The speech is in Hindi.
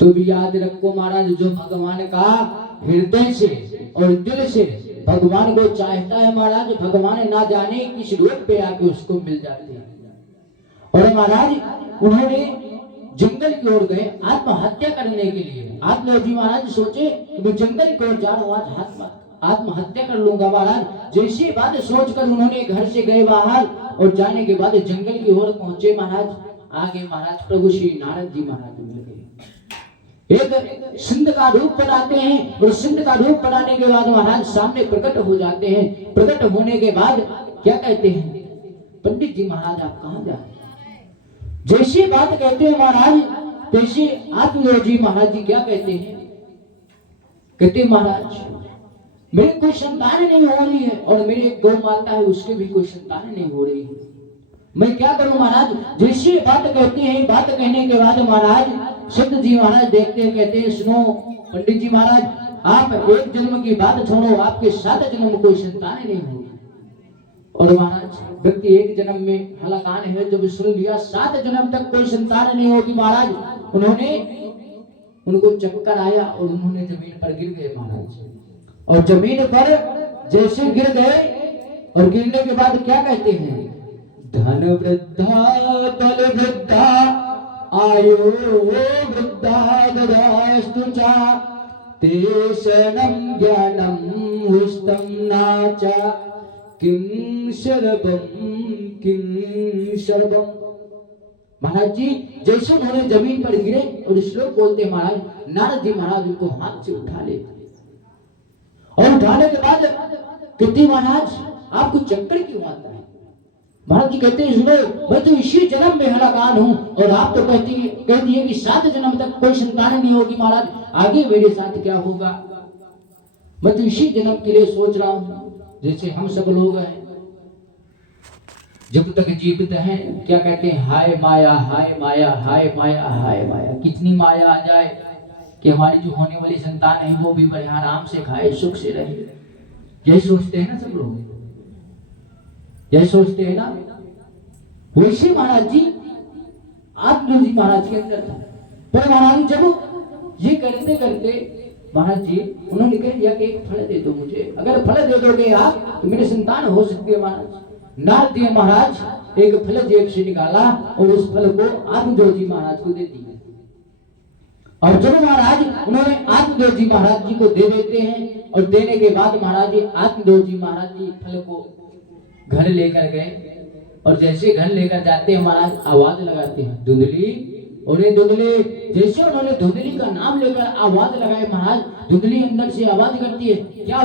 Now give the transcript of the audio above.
तो भी याद रखो महाराज, जो भगवान का हृदय से और दिल से भगवान को चाहता है महाराज, भगवान ना जाने किस रूप पे आके उसको मिल जाते हैं। और महाराज उन्होंने जंगल की ओर गए आत्महत्या करने के लिए। आत्मयोगी महाराज सोचे कि मैं जंगल की ओर जा रहा हूं, आज आत्महत्या कर लूंगा महाराज। जैसी बात सोचकर उन्होंने घर से गए बाहर और जाने के बाद जंगल की ओर पहुंचे महाराज। आगे महाराज प्रभु श्री नारद जी महाराज मिल गए। एक सिंध का रूप बनाते हैं और सिंध का रूप बनाने के बाद महाराज सामने प्रकट हो जाते हैं। प्रकट होने के बाद क्या कहते हैं, पंडित जी महाराज आप कहां जा रहे हैं? जैसी बात कहते हैं महाराज, तैसे आत्मयोगी महाराज जी क्या कहते हैं, कहते महाराज मेरे कोई संतान नहीं हो रही है और मेरी एक गौ माता है, उसके भी कोई संतान नहीं हो रही है, मैं क्या करूं महाराज? जैसी बात कहते हैं, बात कहने के बाद महाराज सिद्ध जी महाराज देखते हैं, कहते हैं सुनो पंडित जी महाराज, आप एक जन्म की बात छोड़ो, आपके 7 जन्म में कोई संतान नहीं होगी। और महाराज व्यक्ति एक जन्म में हलाकान है, जब सुन लिया 7 जन्म तक कोई संतान नहीं होगी महाराज, उनको चक्कर आया और उन्होंने जमीन पर गिर गए महाराज। और जमीन पर जैसे गिर गए और गिरने के बाद क्या कहते हैं, धन वृद्धा बल वृद्धा आयो वृद्धा ददास्तु चा तेषणं ज्ञानं हुष्टं नाचा किं शर्वम। महाराज जी जैसे उन्होंने जमीन पर गिरे और श्लोक बोलते महाराज, नारद जी महाराज उनको हाथ से उठा लेते और उठाने के बाद कहते महाराज आपको चक्कर क्यों आता है? महाराज जी कहते हैं सुनो मैं तो इसी जन्म में हलाकान हूं और आप तो कहती है कि 7 जन्म तक कोई संतान नहीं होगी महाराज, आगे मेरे साथ क्या होगा? मैं तो इसी जन्म के लिए सोच रहा हूं। जैसे हम सब लोग हैं जब तक जीवित हैं क्या कहते हैं, हाय माया हाय माया हाय माया हाय माया। कितनी माया आ जाए कि हमारी जो होने वाली संतान है वो भी बड़े आराम से खाए, सुख से रहे, यही सोचते हैं ना सब लोग, यही सोचते हैं ना। वैसे महाराज जी आत्मयोगी महाराज के अंदर था। पर महाराज जब ये करते करते महाराज जी उन्होंने कह दिया कि एक फल दे दो मुझे, अगर फल दे दोगे आप तो मेरी संतान हो सकती है महाराज। नारद जी महाराज एक फल जेब से निकाला और उस फल को आत्मयोगी महाराज को दे दिया। और जब महाराज उन्होंने आत्मयोगी महाराज जी को दे देते हैं और देने के बाद महाराज जी आत्मयोगी महाराज जी फल को घर लेकर गए और जैसे घर लेकर जाते हैं महाराज आवाज लगाते हैं धुंधली, और ये धुंधली जैसे उन्होंने धुंधली का नाम लेकर आवाज लगाए महाराज, धुंधली अंदर से आवाज करती है क्या